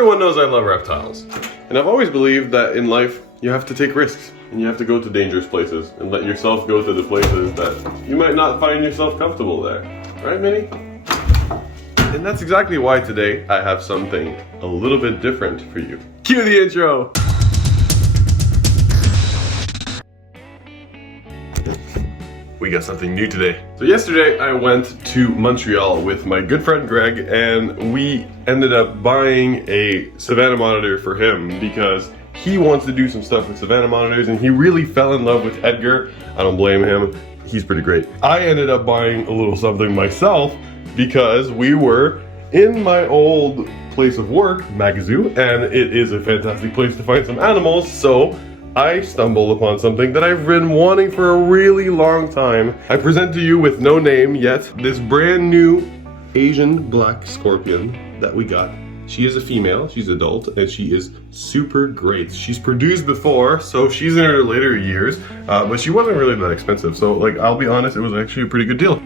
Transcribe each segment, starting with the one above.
Everyone knows I love reptiles. And I've always believed that in life, you have to take risks. And you have to go to dangerous places and let yourself go to the places that you might not find yourself comfortable there. Right, Minnie? And that's exactly why today I have something a little bit different for you. Cue the intro! We got something new today. So yesterday I went to Montreal with my good friend Greg, and we ended up buying a Savannah monitor for him because he wants to do some stuff with Savannah monitors and he really fell in love with Edgar. I don't blame him. He's pretty great. I ended up buying a little something myself because we were in my old place of work, Magazoo, and it is a fantastic place to find some animals, so I stumbled upon something that I've been wanting for a really long time. I present to you with no name yet, this brand new Asian black scorpion that we got. She is a female, she's adult, and she is super great. She's produced before, so she's in her later years, but she wasn't really that expensive. So like, I'll be honest, it was actually a pretty good deal.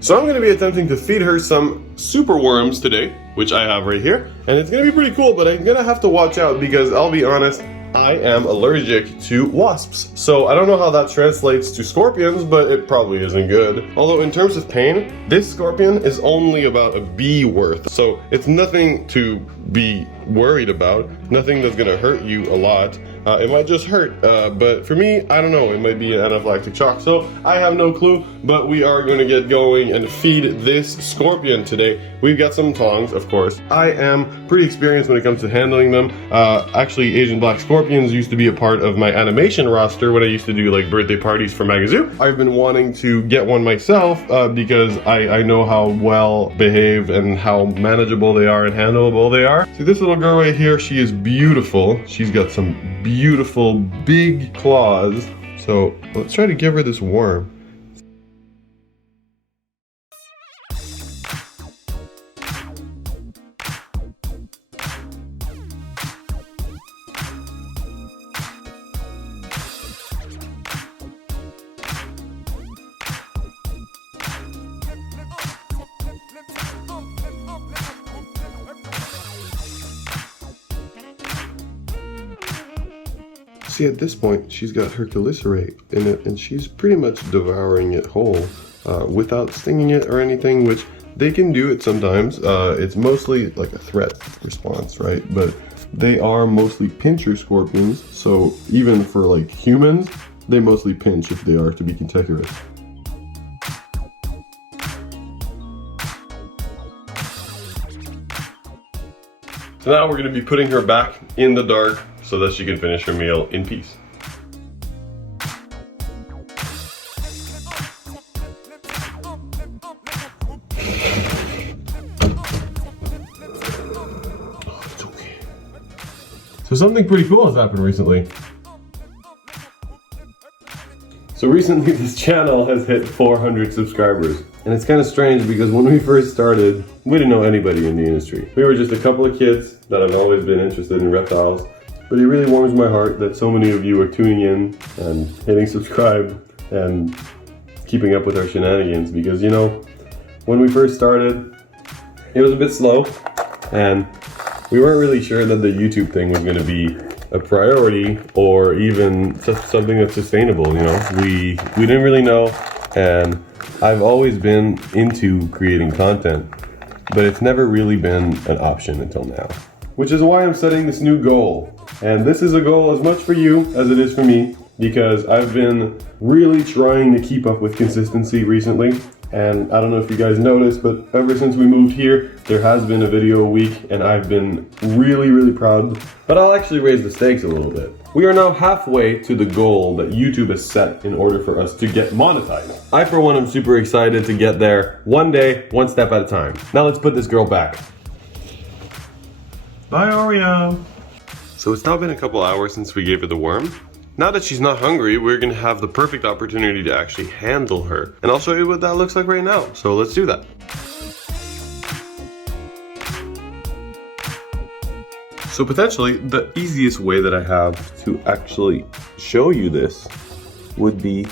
So I'm going to be attempting to feed her some super worms today, which I have right here. And it's going to be pretty cool, but I'm going to have to watch out because I'll be honest, I am allergic to wasps. So I don't know how that translates to scorpions, but it probably isn't good. Although in terms of pain, this scorpion is only about a bee worth. So it's nothing to be worried about, nothing that's going to hurt you a lot. It might just hurt, but for me, I don't know, it might be an anaphylactic shock, so I have no clue, but we are going to get going and feed this scorpion today. We've got some tongs, of course. I am pretty experienced when it comes to handling them. Actually, Asian black scorpions used to be a part of my animation roster when I used to do like birthday parties for Magazoo. I've been wanting to get one myself because I know how well behaved and how manageable they are and handleable they are. See this little girl right here, she is beautiful. She's got some beautiful big claws. So let's try to give her this worm. See, at this point, she's got her chelicerae in it, and she's pretty much devouring it whole without stinging it or anything, which they can do it sometimes. It's mostly like a threat response, right? But they are mostly pincher scorpions, so even for like humans, they mostly pinch if they are to be cantankerous. So now we're going to be putting her back in the dark so that she can finish her meal in peace. Oh, it's okay. So something pretty cool has happened recently. So recently this channel has hit 400 subscribers. And it's kind of strange because when we first started, we didn't know anybody in the industry. We were just a couple of kids that have always been interested in reptiles. But it really warms my heart that so many of you are tuning in and hitting subscribe and keeping up with our shenanigans, because you know, when we first started, it was a bit slow and we weren't really sure that the YouTube thing was going to be a priority or even just something that's sustainable, you know. We didn't really know, and I've always been into creating content, but it's never really been an option until now. Which is why I'm setting this new goal. And this is a goal as much for you as it is for me, because I've been really trying to keep up with consistency recently. And I don't know if you guys noticed, but ever since we moved here, there has been a video a week, and I've been really proud. But I'll actually raise the stakes a little bit. We are now halfway to the goal that YouTube has set in order for us to get monetized. I, for one, am super excited to get there one day, one step at a time. Now let's put this girl back. Bye, Oreo. So it's now been a couple hours since we gave her the worm. Now that she's not hungry, we're gonna have the perfect opportunity to actually handle her. And I'll show you what that looks like right now. So let's do that. So potentially, the easiest way that I have to actually show you this would be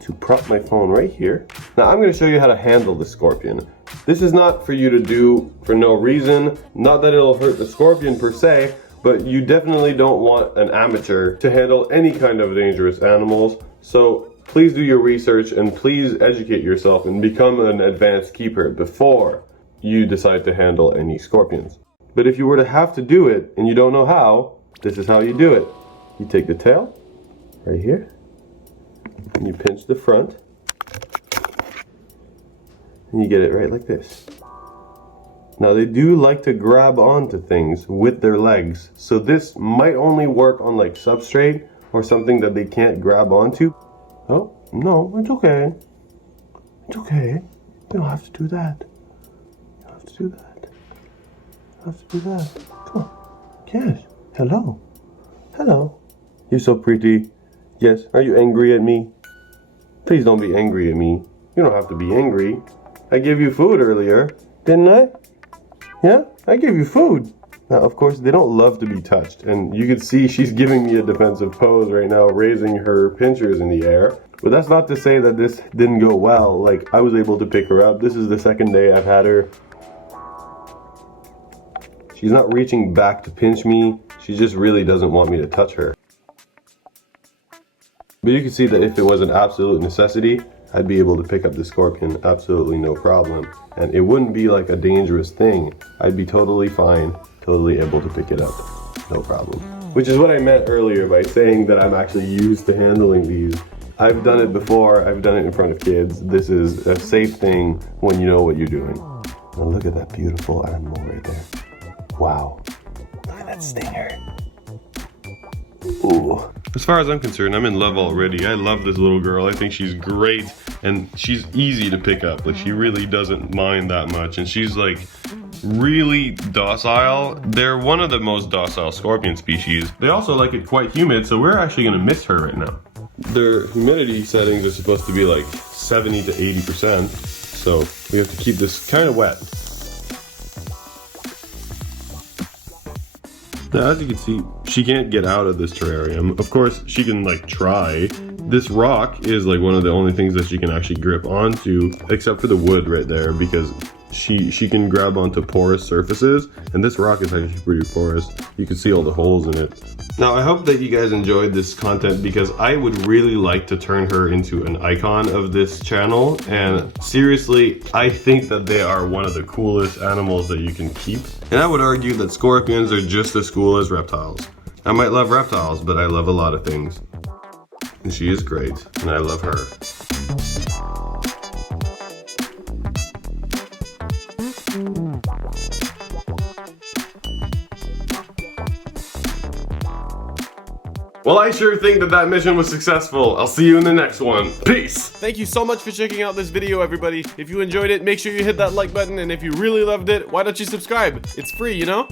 to prop my phone right here. Now I'm gonna show you how to handle the scorpion. This is not for you to do for no reason. Not that it'll hurt the scorpion per se, but you definitely don't want an amateur to handle any kind of dangerous animals. So please do your research and please educate yourself and become an advanced keeper before you decide to handle any scorpions. But if you were to have to do it and you don't know how, this is how you do it. You take the tail right here and you pinch the front and you get it right like this. Now they do like to grab onto things with their legs, so this might only work on like substrate or something that they can't grab onto. Oh, no, it's okay. It's okay. You don't have to do that. You don't have to do that. You don't have to do that. Come on. Yes. Hello. Hello. You're so pretty. Yes. Are you angry at me? Please don't be angry at me. You don't have to be angry. I gave you food earlier, didn't I? Yeah, I gave you food. Now, of course, they don't love to be touched, and you can see she's giving me a defensive pose right now, raising her pinchers in the air. But that's not to say that this didn't go well. Like, I was able to pick her up. This is the second day I've had her. She's not reaching back to pinch me. She just really doesn't want me to touch her. But you can see that if it was an absolute necessity, I'd be able to pick up the scorpion absolutely no problem. And it wouldn't be like a dangerous thing. I'd be totally fine, totally able to pick it up, no problem. Which is what I meant earlier by saying that I'm actually used to handling these. I've done it before, I've done it in front of kids. This is a safe thing when you know what you're doing. Now look at that beautiful animal right there. Wow, look at that stinger. Ooh. As far as I'm concerned, I'm in love already. I love this little girl. I think she's great and she's easy to pick up. Like, she really doesn't mind that much, and she's like really docile. They're one of the most docile scorpion species. They also like it quite humid, so we're actually gonna miss her right now. Their humidity settings are supposed to be like 70 to 80%, so we have to keep this kind of wet. Now, as you can see, she can't get out of this terrarium. Of course, she can like try. This rock is like one of the only things that she can actually grip onto, except for the wood right there, because she can grab onto porous surfaces, and this rock is actually pretty porous. You can see all the holes in it. Now, I hope that you guys enjoyed this content, because I would really like to turn her into an icon of this channel, and seriously, I think that they are one of the coolest animals that you can keep. And I would argue that scorpions are just as cool as reptiles. I might love reptiles, but I love a lot of things. And she is great, and I love her. Well, I sure think that mission was successful. I'll see you in the next one. Peace! Thank you so much for checking out this video, everybody. If you enjoyed it, make sure you hit that like button, and if you really loved it, why don't you subscribe? It's free, you know?